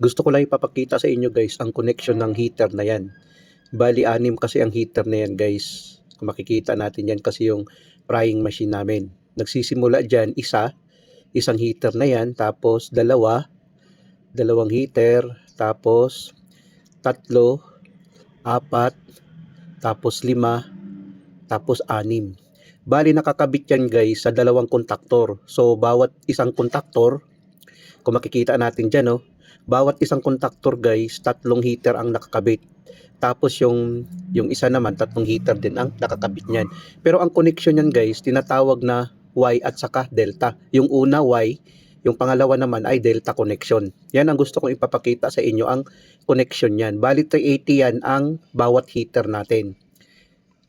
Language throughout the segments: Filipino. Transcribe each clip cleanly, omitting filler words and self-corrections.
Gusto ko lang ipapakita sa inyo guys ang connection ng heater na yan. Bali 6 kasi ang heater na yan guys. Kung makikita natin yan kasi yung frying machine namin. Nagsisimula dyan isang heater na yan, tapos dalawang heater, tapos 3, 4, tapos 5, tapos 6. Bali nakakabit yan guys sa dalawang kontaktor. So bawat isang kontaktor, kung makikita natin dyan, bawat isang kontaktor guys, 3 heater ang nakakabit. Tapos yung isa naman, 3 heater din ang nakakabit niyan. Pero ang connection niyan guys, tinatawag na Y at saka delta. Yung una Y, yung pangalawa naman ay delta connection. Yan ang gusto kong ipapakita sa inyo, ang connection niyan. Bali 380 yan ang bawat heater natin.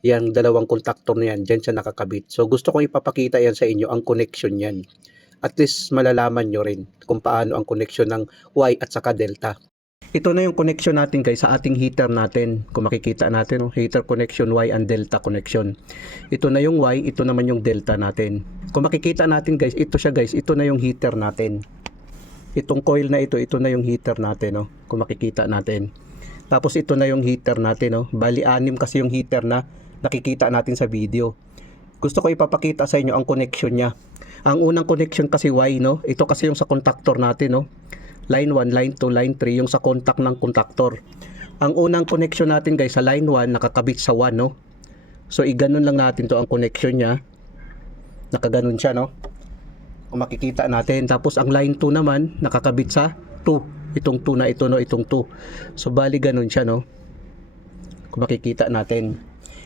Yang dalawang kontaktor na yan, dyan siya nakakabit. So gusto kong ipapakita yan sa inyo, ang connection yan. At least malalaman nyo rin kung paano ang connection ng Y at saka delta. Ito na yung connection natin guys sa ating heater natin. Kung makikita natin, heater connection Y and delta connection. Ito na yung Y, ito naman yung delta natin. Kung makikita natin guys, ito siya guys, ito na yung heater natin. Itong coil na ito na yung heater natin, kung makikita natin. Tapos ito na yung heater natin, Bali 6 kasi yung heater na nakikita natin sa video. Gusto ko ipapakita sa inyo ang connection niya. Ang unang connection kasi Y, ito kasi yung sa contactor natin, line 1, line 2, line 3, yung sa contact ng contactor. Ang unang connection natin guys sa line 1 nakakabit sa 1, So iganon lang natin to ang connection niya. Nakaganon siya, Kung makikita natin. Tapos ang line 2 naman nakakabit sa 2. Itong 2 na ito, itong 2. So bali ganon siya, Kung makikita natin.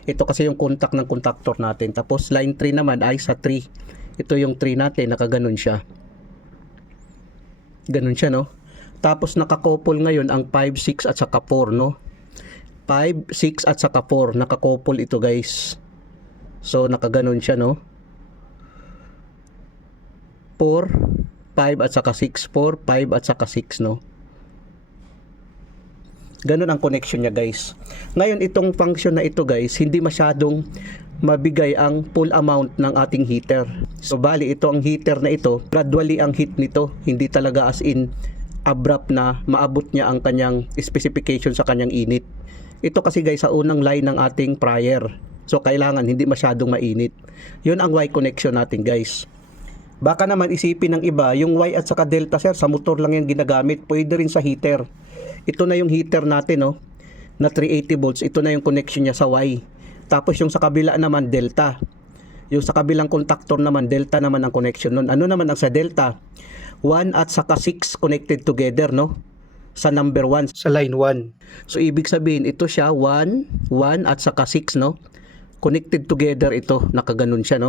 Ito kasi yung contact ng contactor natin. Tapos line 3 naman ay sa 3. Ito yung 3 natin, nakaganon siya. Ganon siya, Tapos nakakouple ngayon ang 5, 6 at saka 4, 5, 6 at saka 4, nakakouple ito guys. So nakaganon siya, 4, 5 at saka 6, 4, 5 at saka 6, Ganon ang connection niya guys. Ngayon itong function na ito guys, hindi masyadong mabigay ang full amount ng ating heater. So bali ito ang heater na ito, gradually ang heat nito, hindi talaga as in abrupt na maabot niya ang kanyang specification sa kanyang init. Ito kasi guys sa unang line ng ating fryer. So kailangan hindi masyadong mainit. Yun ang Y connection natin guys. Baka naman isipin ng iba, yung Y at saka delta sir, sa motor lang yan ginagamit. Pwede rin sa heater. Ito na yung heater natin, na 380 volts. Ito na yung connection niya sa Y. Tapos yung sa kabila naman, delta. Yung sa kabilang contactor naman, delta naman ang connection nun. Ano naman ang sa delta? 1 at saka 6 connected together, sa number 1, sa line 1. So ibig sabihin, ito siya, 1 at saka 6, Connected together ito, nakaganon siya,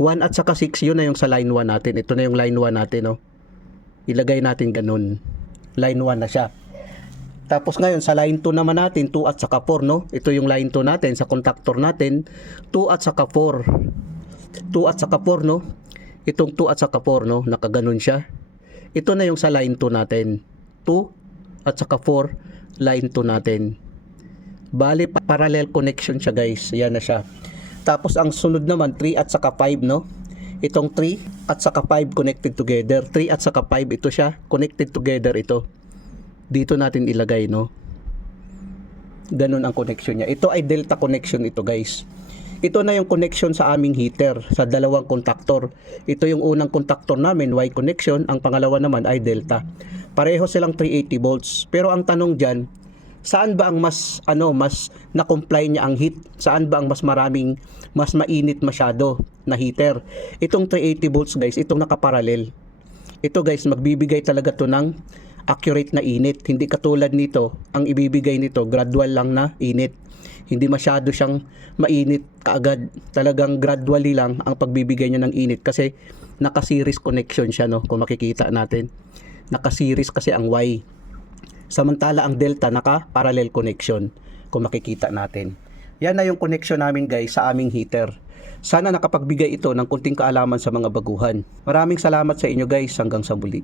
1 at saka 6, yun na yung sa line 1 natin. Ito na yung line 1 natin, Ilagay natin ganun. Line 1 na siya. Tapos ngayon sa line 2 naman natin, 2 at saka 4, Ito yung line 2 natin sa contactor natin, 2 at saka 4. 2 at saka 4, Itong 2 at saka 4, Nakaganon siya. Ito na yung sa line 2 natin. 2 at saka 4, line 2 natin. Bali parallel connection siya guys. Yan na siya. Tapos ang sunod naman 3 at saka 5, Itong 3 at saka 5 connected together. 3 at saka 5 ito siya, connected together ito. Dito natin ilagay, Ganun ang connection niya. Ito ay delta connection ito guys. Ito na yung connection sa aming heater sa dalawang kontaktor. Ito yung unang kontaktor namin, Y connection. Ang pangalawa naman ay delta. Pareho silang 380 volts. Pero ang tanong dyan, saan ba ang mas na-comply niya ang heat? Saan ba ang mas mainit masyado na heater? Itong 380 volts guys, itong nakaparallel. Ito guys, magbibigay talaga to ng accurate na init. Hindi katulad nito, ang ibibigay nito gradual lang na init. Hindi masyado siyang mainit kaagad. Talagang gradually lang ang pagbibigay niya ng init kasi naka-series connection siya, kung makikita natin. Naka-series kasi ang Y. Samantala ang delta naka-parallel connection, kung makikita natin. Yan na yung connection namin guys sa aming heater. Sana nakapagbigay ito ng kunting kaalaman sa mga baguhan. Maraming salamat sa inyo guys. Hanggang sa muli.